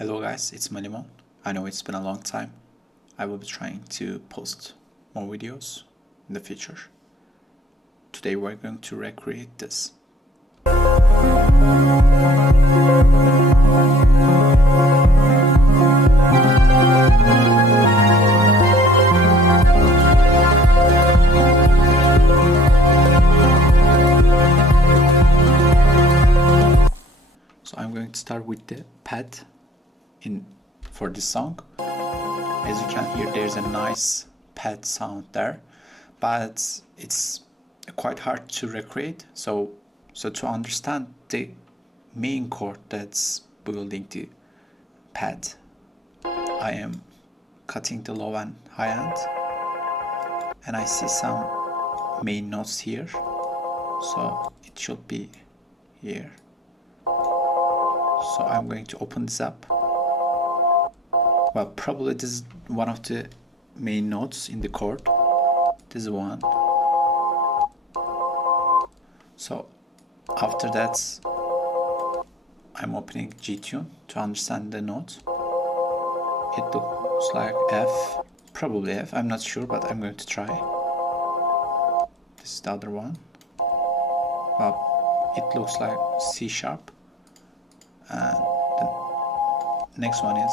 Hello guys, it's Malimon. I know it's been a long time. I will be trying to post more videos in the future. Today we're going to recreate this. So I'm going to start with the pad for this song. As you can hear, there's a nice pad sound there, but it's quite hard to recreate. So to understand the main chord that's building the pad, I am cutting the low and high end, and I see some main notes here, so it should be here. So I'm going to open this up. Well, probably this is one of the main notes in the chord. This is one. So after that, I'm opening G tune to understand the note. It looks like F, probably F, I'm not sure, but I'm going to try. This is the other one. Well, it looks like C sharp. And the next one is,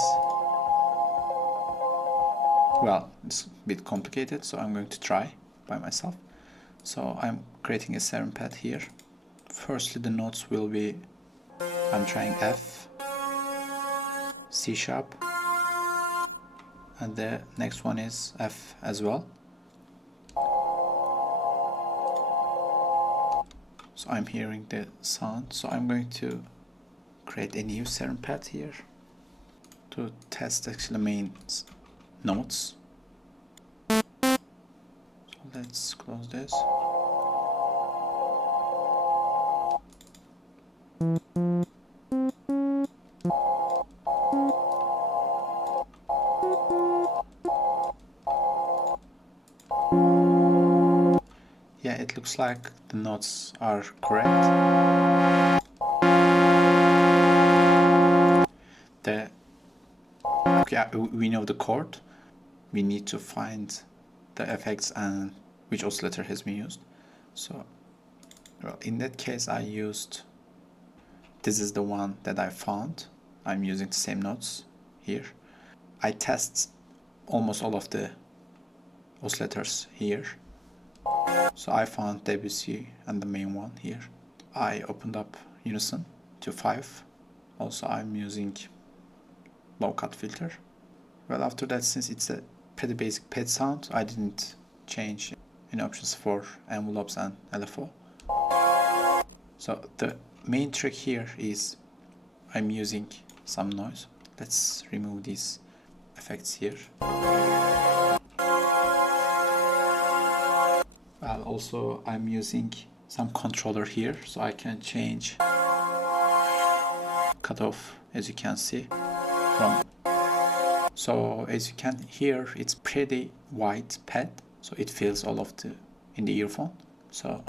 well, it's a bit complicated, so I'm going to try by myself. So I'm creating a Serum pad here. Firstly, the notes will be, I'm trying F, C sharp, and the next one is F as well. So I'm hearing the sound, so I'm going to create a new Serum pad here to test actually the main notes. So let's close this. Yeah, it looks like the notes are correct. We know the chord. We need to find the effects and which oscillator has been used. So, well, in that case, I used. This is the one that I found. I'm using the same notes here. I test almost all of the oscillators here. So I found Debussy and the main one here. I opened up Unison to 5. Also, I'm using low cut filter. Well, after that, since it's a pretty basic pad sound, I didn't change any options for envelopes and LFO. So the main trick here is I'm using some noise. Let's remove these effects here. Well, also I'm using some controller here, so I can change cutoff, as you can see. So as you can hear, it's pretty wide pad, so it fills all of the in the earphone. So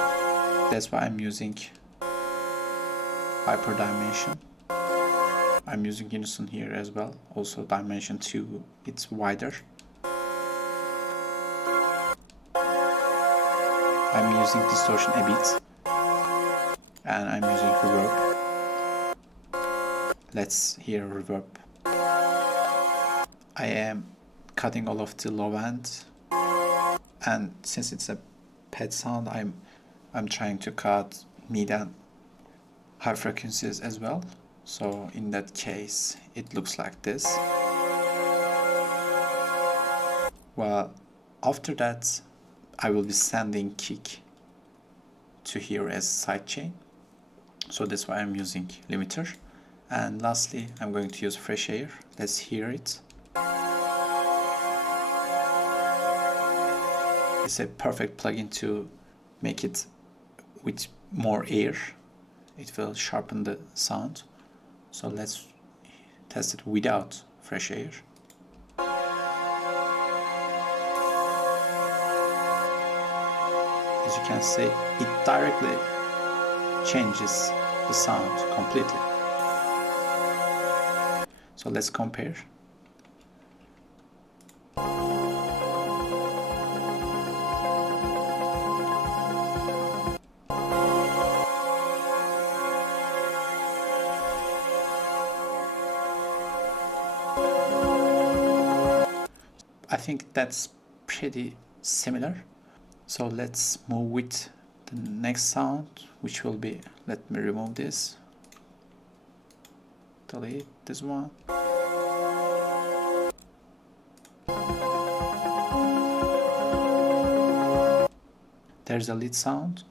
that's why I'm using hyper dimension. I'm using Unison here as well. Also dimension 2, it's wider. I'm using distortion a bit, and I'm using reverb. Let's hear reverb. I am cutting all of the low end, and since it's a pad sound, I'm trying to cut mid and high frequencies as well. So in that case, it looks like this. Well, after that, I will be sending kick to here as sidechain. So that's why I'm using limiter. And lastly, I'm going to use fresh air. Let's hear it. It's a perfect plugin to make it with more air. It will sharpen the sound. So let's test it without fresh air. As you can see, it directly changes the sound completely. So let's compare. I think that's pretty similar. So let's move with the next sound, which will be, let me remove this, delete this one. There's a lead sound.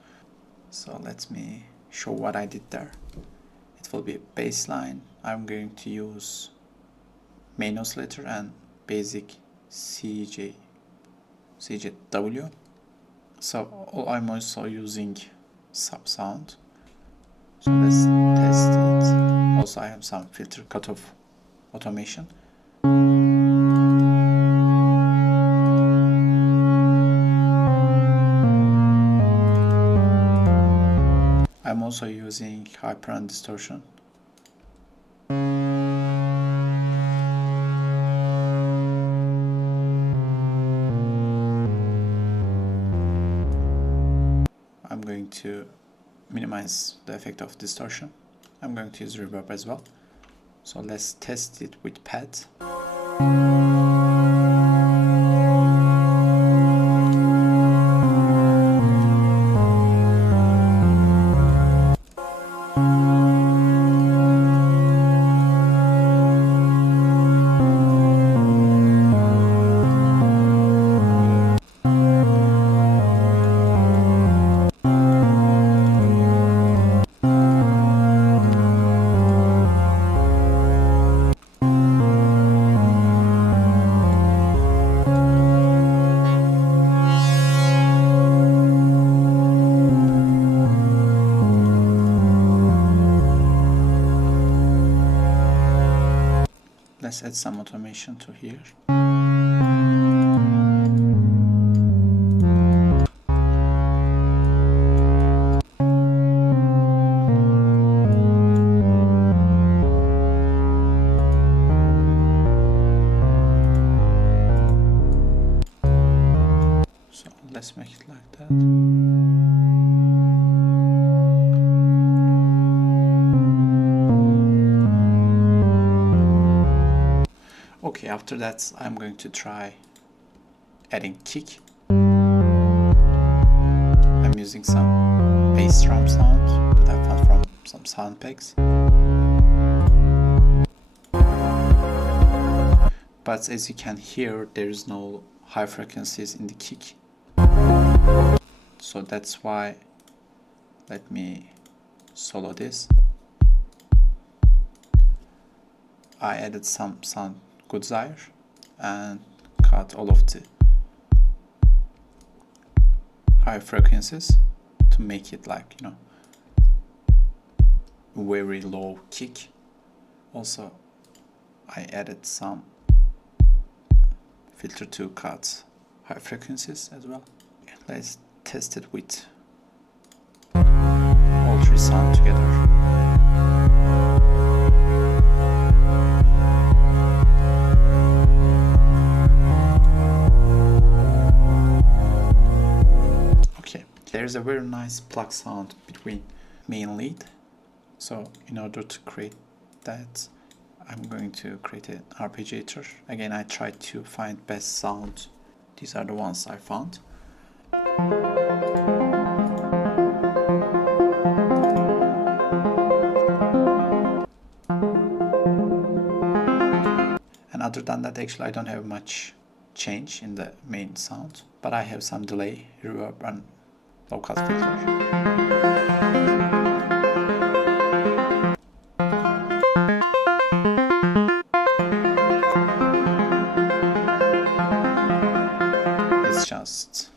So let me show what I did there. It will be bass line. I'm going to use main oscillator and basic CJW. So I'm also using sub sound. So let's test it. Also I have some filter cutoff automation. I'm also using hyper and distortion. I'm going to minimize the effect of distortion. I'm going to use reverb as well. So let's test it with pads. Let's add some automation to here. So let's make it like that. Okay, after that I'm going to try adding kick. I'm using some bass drum sound that I found from some sound packs. But as you can hear, there is no high frequencies in the kick. So that's why, let me solo this. I added some sound Goodzyre and cut all of the high frequencies to make it like, you know, very low kick. Also I added some filter to cut high frequencies as well. Let's test it with all three sounds together. There's a very nice pluck sound between main lead. So in order to create that, I'm going to create an arpeggiator. Again, I tried to find best sound. These are the ones I found. And other than that, actually I don't have much change in the main sound, but I have some delay, reverb and low cut filter. It's just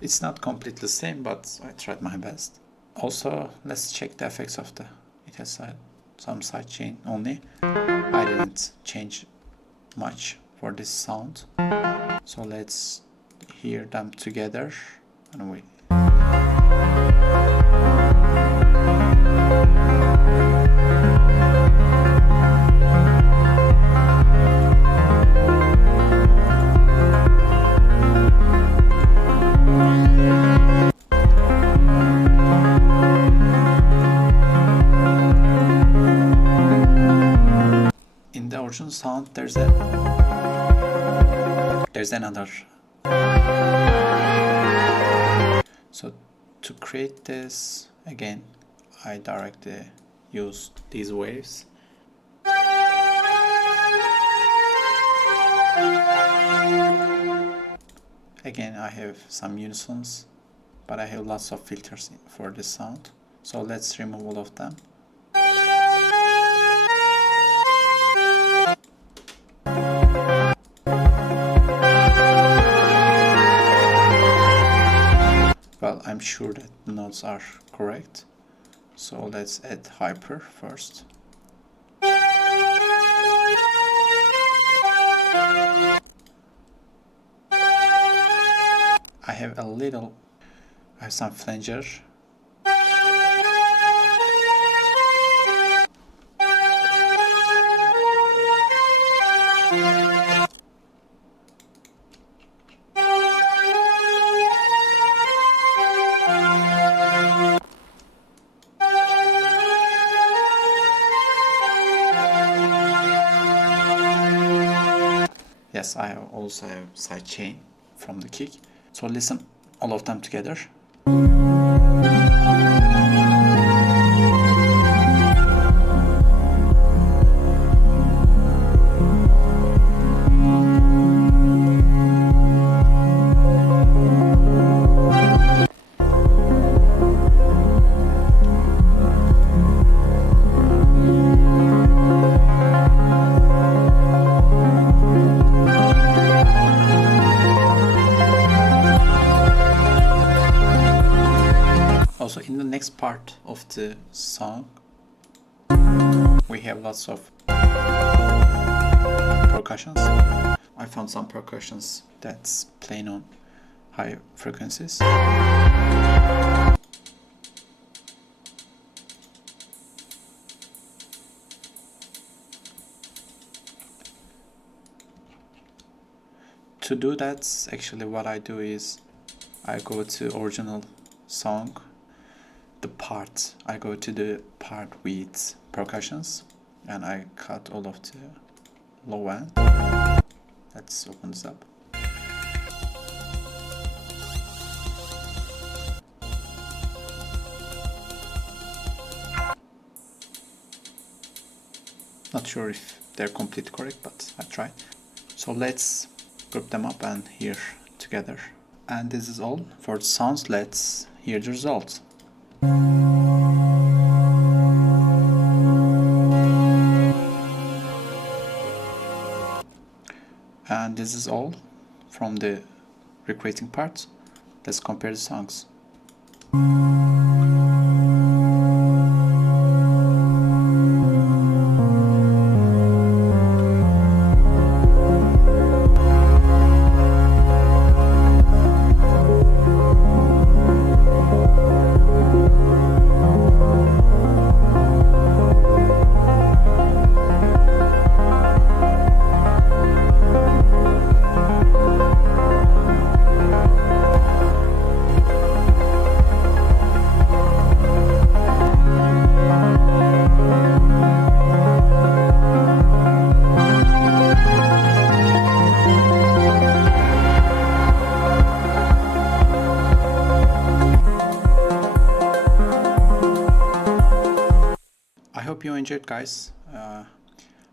it's not completely the same, but I tried my best. Also, let's check the effects of the, it has some sidechain only. I didn't change much for this sound. So let's hear them together, and we in the original sound there's another. So to create this again, I directly use these waves. Again, I have some unisons, but I have lots of filters for this sound. So let's remove all of them. Well, I'm sure that the notes are correct. So let's add hyper first. I have some flanger. Yes, I also have side chain from the kick. So listen all of them together. Also, in the next part of the song, we have lots of percussions. I found some percussions that's playing on high frequencies. To do that, actually what I do is I go to original song, I go to the part with percussions, and I cut all of the low end. Let's open this up. Not sure if they're completely correct, but I tried. So let's group them up and hear together. And this is all for the sounds. Let's hear the results. And this is all from the recreating part. Let's compare the songs. I hope you enjoyed, guys.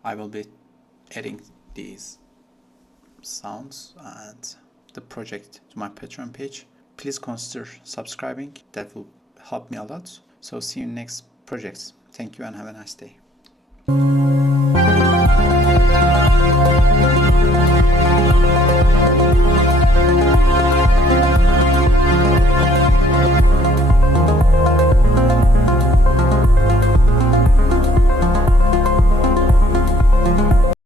I will be adding these sounds and the project to my Patreon page. Please consider subscribing. That will help me a lot. So see you in next projects. Thank you and have a nice day.